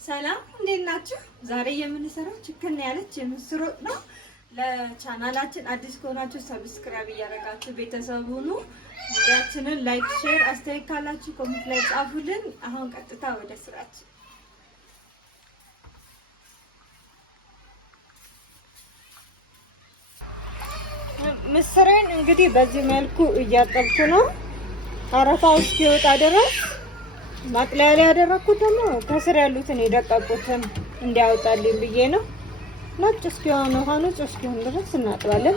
ሰላም እንዴት ናችሁ? ዛሬ የምንሰራው ችክን ያለች የምስር ወጥ ነው። ለቻናላችን አዲስ ከሆናችሁ ሰብስክራይብ እያደረጋችሁ ቤተሰብ ሁኑ። ቪዲዮአችንን ላይክ፣ ሼር፣ አስተያየት ካላችሁ ኮሜንት ላይ ጻፉልን። አሁን ቀጥታ ወደ ስራችን። ምስሬን እንግዲህ በዚህ መልኩ እያጠብኩ ነው አረፋው እስኪወጣ ድረስ። ማቅለያ ላይ ያደረኩት ደግሞ ከስር ያሉትን የደቀቁትን እንዲያወጣልኝ ብዬ ነው። ነጭ እስኪሆን ሆኖ እስኪሆን ድረስ እናጥባለን።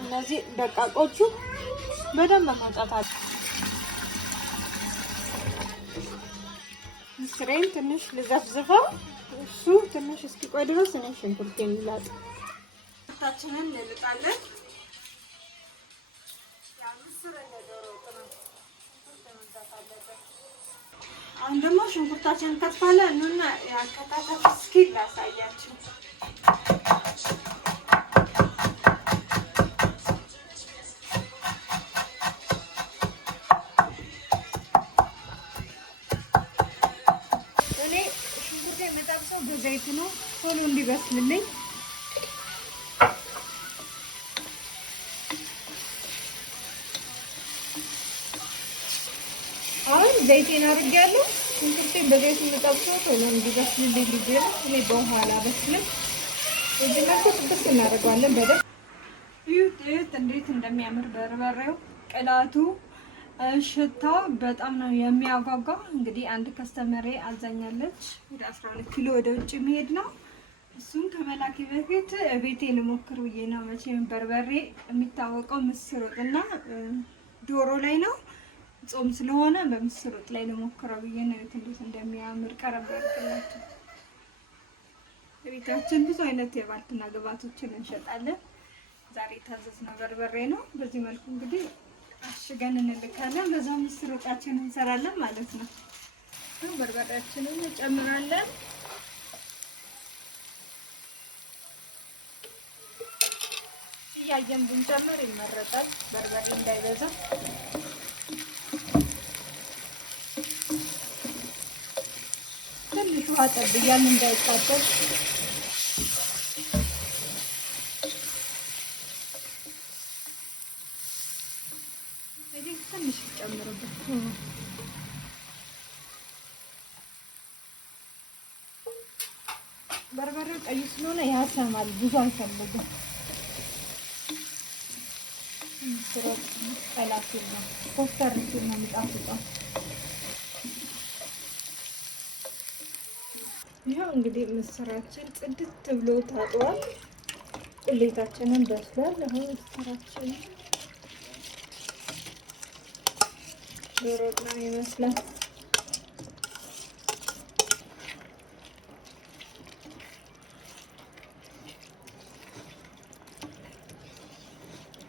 እነዚህ ደቃቆቹ በደንብ ማውጣት አለ። ምስሬን ትንሽ ልዘፍዝፈው እሱ ትንሽ እስኪቆይ ድረስ እኔ ሽንኩርቴን ልላጥ። ታችንን እንልጣለን። አሁን ደግሞ ሽንኩርታችንን ከትፋለን እና ያከታተፍ እስኪ ላሳያችሁ። ዘይት ነው ቶሎ እንዲበስልልኝ። አሁን ዘይቴን አድርጌያለሁ። ሽንኩርቴን በዘይት የምጠብሰው ቶሎ እንዲበስልልኝ ልጅ ነው። እኔ በኋላ በስልም እዚህ መልኩ ጥብስ እናደርገዋለን በደንብ። ይሁት እንዴት እንደሚያምር በርበሬው፣ ቅላቱ፣ ሽታው በጣም ነው የሚያጓጓ። እንግዲህ አንድ ከስተመሬ አዛኛለች ወደ 12 ኪሎ ወደ ውጭ መሄድ ነው። እሱም ከመላኪ በፊት ቤቴ ልሞክር ብዬ ነው። መቼም በርበሬ የሚታወቀው ምስር ወጥና ዶሮ ላይ ነው። ጾም ስለሆነ በምስር ወጥ ላይ ልሞክረው ብዬ ነው። እንዴት እንደሚያምር ቀረብ ያርክላችሁ። ቤታችን ብዙ አይነት የባልትና ግብአቶችን እንሸጣለን። ዛሬ የታዘዝነው በርበሬ ነው። በዚህ መልኩ እንግዲህ አሽገን እንልካለን። በዛው ምስር ወጣችንን እንሰራለን ማለት ነው። በርበሬያችንን እንጨምራለን። እያየን ብንጨምር ይመረጣል፣ በርበሬ እንዳይበዛ። ትንሽ ውሃ ጠብ እያልን እንዳይቃጠል ትንሽ ጨምርበት። በርበሬው ቀይ ስለሆነ ያሰማል፣ ብዙ አይፈልግም። ምስር ወጥ ቀላል ነው፣ ኮስተር ነው የሚጣፍጠው። ይኸው እንግዲህ ምስራችን ጽድት ብሎ ታጥቧል። ቁሌታችንን በስሏል። አሁን ምስራችን ዶሮ ነው ይመስላል።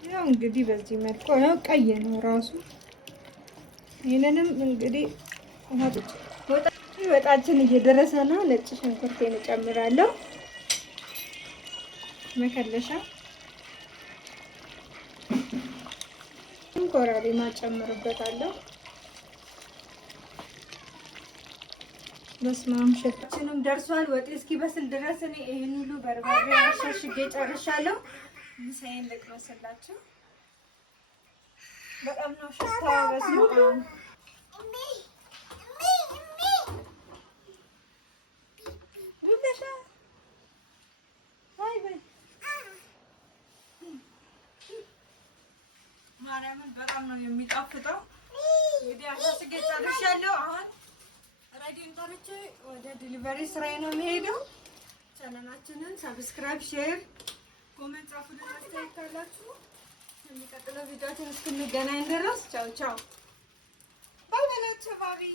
ያው እንግዲህ በዚህ መልኩ ያው ቀይ ነው ራሱ። ይሄንንም እንግዲህ ወጣችን እየደረሰ ነው። ነጭ ሽንኩርቴን እጨምራለሁ። መከለሻ ኮረሪማ ጨምርበታለሁ። በስማም ሽታችንም ደርሷል። ወጤ እስኪበስል ድረስ እኔ ይሄን ሁሉ በርበሬ አሻሽጌ ጨርሻለሁ። ምሳዬን ልቅመስላችሁ። በጣም ነው ሽታው በስማም። ማርያምን በጣም ነው የሚጣፍጠው። እንግዲህ አሻሽጌ ጨርሻለሁ። አሁን ሬዲን ጠርቼ ወደ ዲሊቨሪ ስራዬ ነው የሚሄደው። ቻናላችንን ሰብስክራይብ፣ ሼር፣ ኮሜንት ጻፉልን አስተያየት ካላችሁ። የሚቀጥለው ቪዲዮአችን እስክንገናኝ ድረስ ቻው ቻው። ባይ ባይ።